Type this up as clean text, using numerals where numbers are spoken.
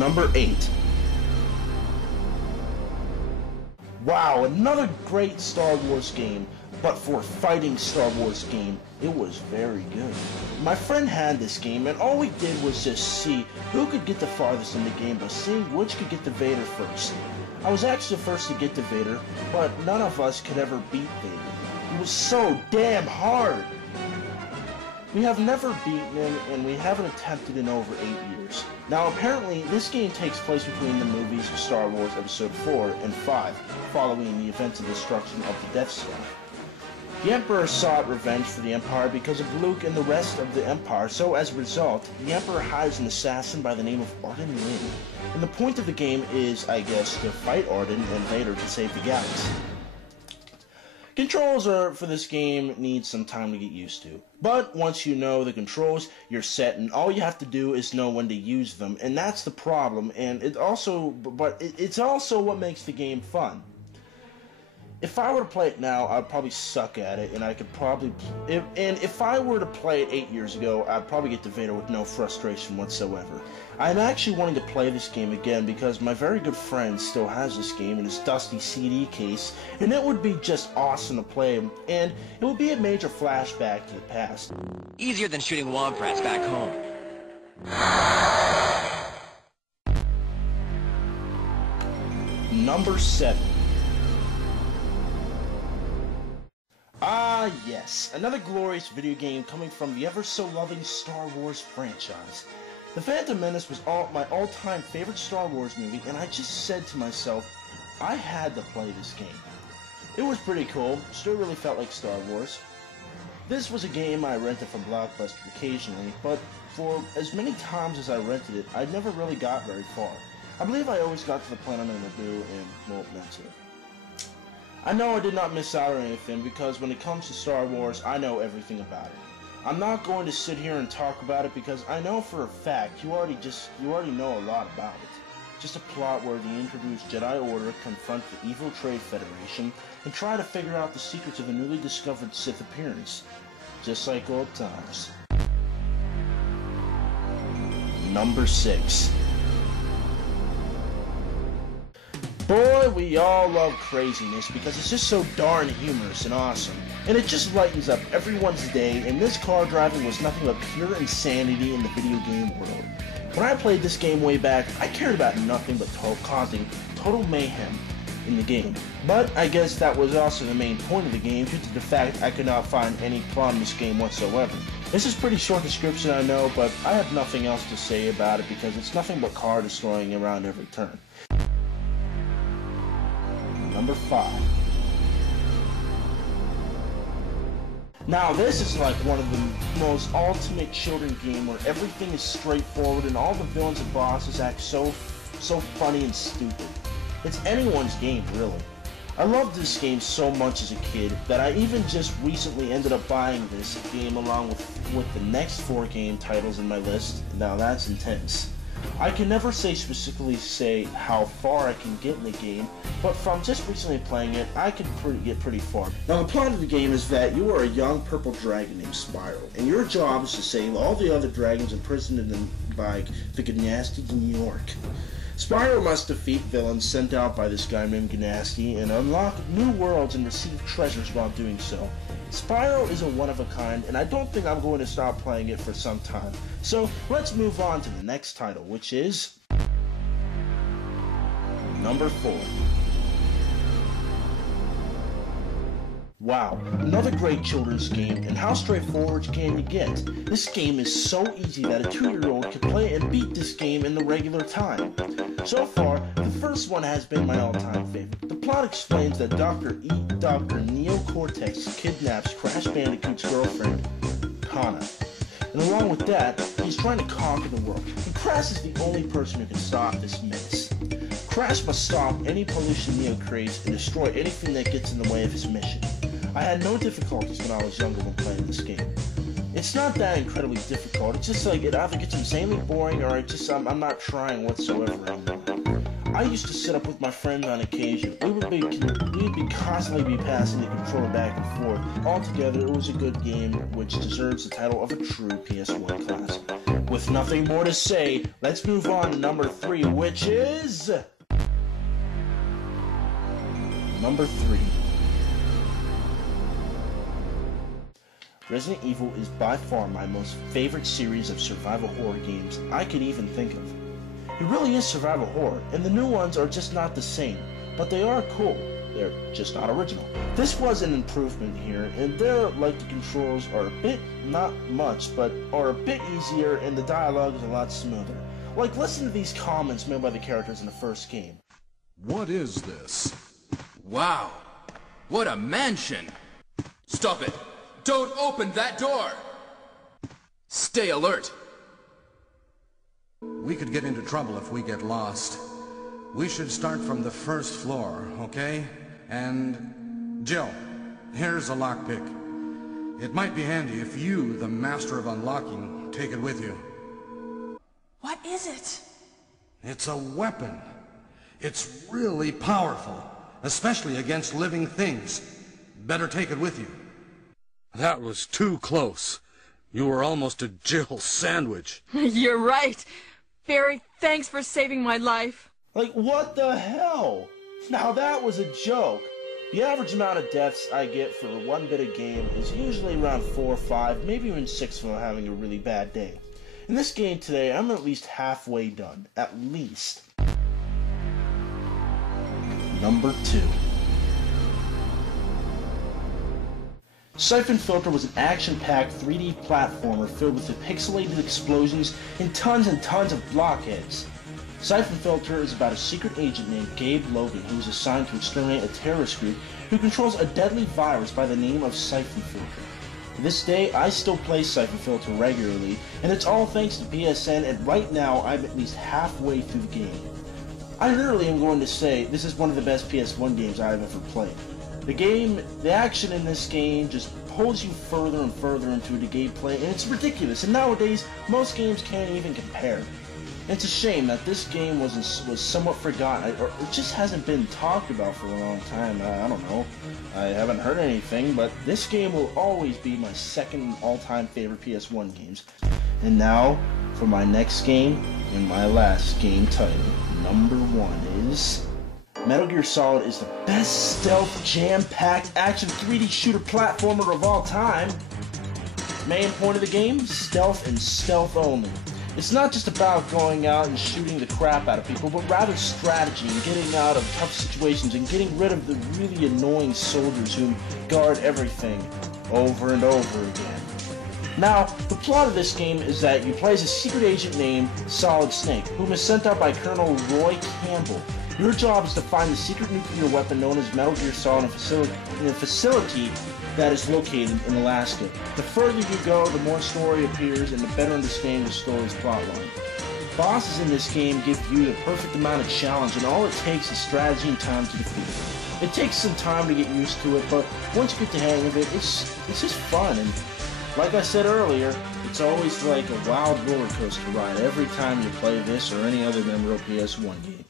Number 8. Wow, another great Star Wars game, but for a fighting Star Wars game, it was very good. My friend had this game, and all we did was just see who could get the farthest in the game by seeing which could get to Vader first. I was actually the first to get to Vader, but none of us could ever beat Vader. It was so damn hard! We have never beaten him, and we haven't attempted in over 8 years. Now, apparently, this game takes place between the movies of Star Wars Episode 4 and 5, following the events of destruction of the Death Star. The Emperor sought revenge for the Empire because of Luke and the rest of the Empire, so as a result, the Emperor hires an assassin by the name of Arden Lin. And the point of the game is, I guess, to fight Arden and Vader to save the galaxy. Controls for this game need some time to get used to, but once you know the controls, you're set, and all you have to do is know when to use them, and that's the problem. And it's also what makes the game fun. If I were to play it now, I'd probably suck at it, and I could probably... if I were to play it 8 years ago, I'd probably get to Vader with no frustration whatsoever. I'm actually wanting to play this game again because my very good friend still has this game in his dusty CD case, and it would be just awesome to play, and it would be a major flashback to the past. Easier than shooting womp-rats back home. Number 7. Ah, yes, another glorious video game coming from the ever-so-loving Star Wars franchise. The Phantom Menace was my all-time favorite Star Wars movie, and I just said to myself, I had to play this game. It was pretty cool, still really felt like Star Wars. This was a game I rented from Blockbuster occasionally, but for as many times as I rented it, I never really got very far. I believe I always got to the planet on Naboo and, well, that's it. I know I did not miss out on anything because when it comes to Star Wars, I know everything about it. I'm not going to sit here and talk about it because I know for a fact you already know a lot about it. Just a plot where the introduced Jedi Order confront the evil Trade Federation and try to figure out the secrets of the newly discovered Sith appearance. Just like old times. Number 6. Boy, we all love craziness because it's just so darn humorous and awesome. And it just lightens up everyone's day, and this car driving was nothing but pure insanity in the video game world. When I played this game way back, I cared about nothing but causing total mayhem in the game. But I guess that was also the main point of the game due to the fact I could not find any plot in this game whatsoever. This is a pretty short description, I know, but I have nothing else to say about it because it's nothing but car destroying around every turn. Number 5. Now this is like one of the most ultimate children game where everything is straightforward and all the villains and bosses act so funny and stupid. It's anyone's game, really. I loved this game so much as a kid that I even just recently ended up buying this game along with the next 4 game titles in my list. Now that's intense. I can never specifically say how far I can get in the game, but from just recently playing it, I can get pretty far. Now the plot of the game is that you are a young purple dragon named Spiral, and your job is to save all the other dragons imprisoned by the Ganasty in New York. Spiral must defeat villains sent out by this guy named Ganasty and unlock new worlds and receive treasures while doing so. Spiral is a one-of-a-kind, and I don't think I'm going to stop playing it for some time. So let's move on to the next title, which is number 4. Wow, another great children's game, and how straightforward can you get? This game is so easy that a 2-year-old can play and beat this game in the regular time. So far, the first one has been my all-time favorite. The plot explains that Dr. Neo Cortex kidnaps Crash Bandicoot's girlfriend, Kana. And along with that, he's trying to conquer the world, and Crash is the only person who can stop this menace. Crash must stop any pollution Neo creates and destroy anything that gets in the way of his mission. I had no difficulties when I was younger when playing this game. It's not that incredibly difficult, it's just like it either gets insanely boring or I'm not trying whatsoever anymore. I used to sit up with my friends on occasion. We would be constantly passing the controller back and forth. Altogether, it was a good game which deserves the title of a true PS1 classic. With nothing more to say, let's move on to number 3, which is... Number 3. Resident Evil is by far my most favorite series of survival horror games I could even think of. It really is survival horror, and the new ones are just not the same, but they are cool. They're just not original. This was an improvement here, and they're like the controls are a bit, not much, but are a bit easier, and the dialogue is a lot smoother. Like, listen to these comments made by the characters in the first game. What is this? Wow, what a mansion! Stop it! Don't open that door! Stay alert! We could get into trouble if we get lost. We should start from the first floor, okay? And... Jill, here's a lockpick. It might be handy if you, the master of unlocking, take it with you. What is it? It's a weapon. It's really powerful, especially against living things. Better take it with you. That was too close. You were almost a Jill sandwich. You're right. Barry, thanks for saving my life. Like, what the hell? Now that was a joke. The average amount of deaths I get for one bit of game is usually around 4 or 5, maybe even 6 when I'm having a really bad day. In this game today, I'm at least halfway done. At least. Number 2. Siphon Filter was an action-packed 3D platformer filled with pixelated explosions and tons of blockheads. Siphon Filter is about a secret agent named Gabe Logan who is assigned to exterminate a terrorist group who controls a deadly virus by the name of Siphon Filter. To this day, I still play Siphon Filter regularly, and it's all thanks to PSN, and right now I'm at least halfway through the game. I literally am going to say this is one of the best PS1 games I've ever played. The action in this game just pulls you further and further into the gameplay, and it's ridiculous, and nowadays, most games can't even compare. And it's a shame that this game was somewhat forgotten, or it just hasn't been talked about for a long time. I don't know. I haven't heard anything, but this game will always be my second all-time favorite PS1 games. And now, for my next game, and my last game title, number 1 is... Metal Gear Solid is the best stealth, jam-packed action 3D shooter platformer of all time. Main point of the game, stealth and stealth only. It's not just about going out and shooting the crap out of people, but rather strategy and getting out of tough situations and getting rid of the really annoying soldiers who guard everything over and over again. Now, the plot of this game is that you play as a secret agent named Solid Snake, whom is sent out by Colonel Roy Campbell. Your job is to find the secret nuclear weapon known as Metal Gear Solid in a facility that is located in Alaska. The further you go, the more story appears and the better understanding the story's plotline. Bosses in this game give you the perfect amount of challenge, and all it takes is strategy and time to defeat them. It takes some time to get used to it, but once you get the hang of it, it's just fun. And like I said earlier, it's always like a wild roller coaster ride every time you play this or any other memorable PS1 game.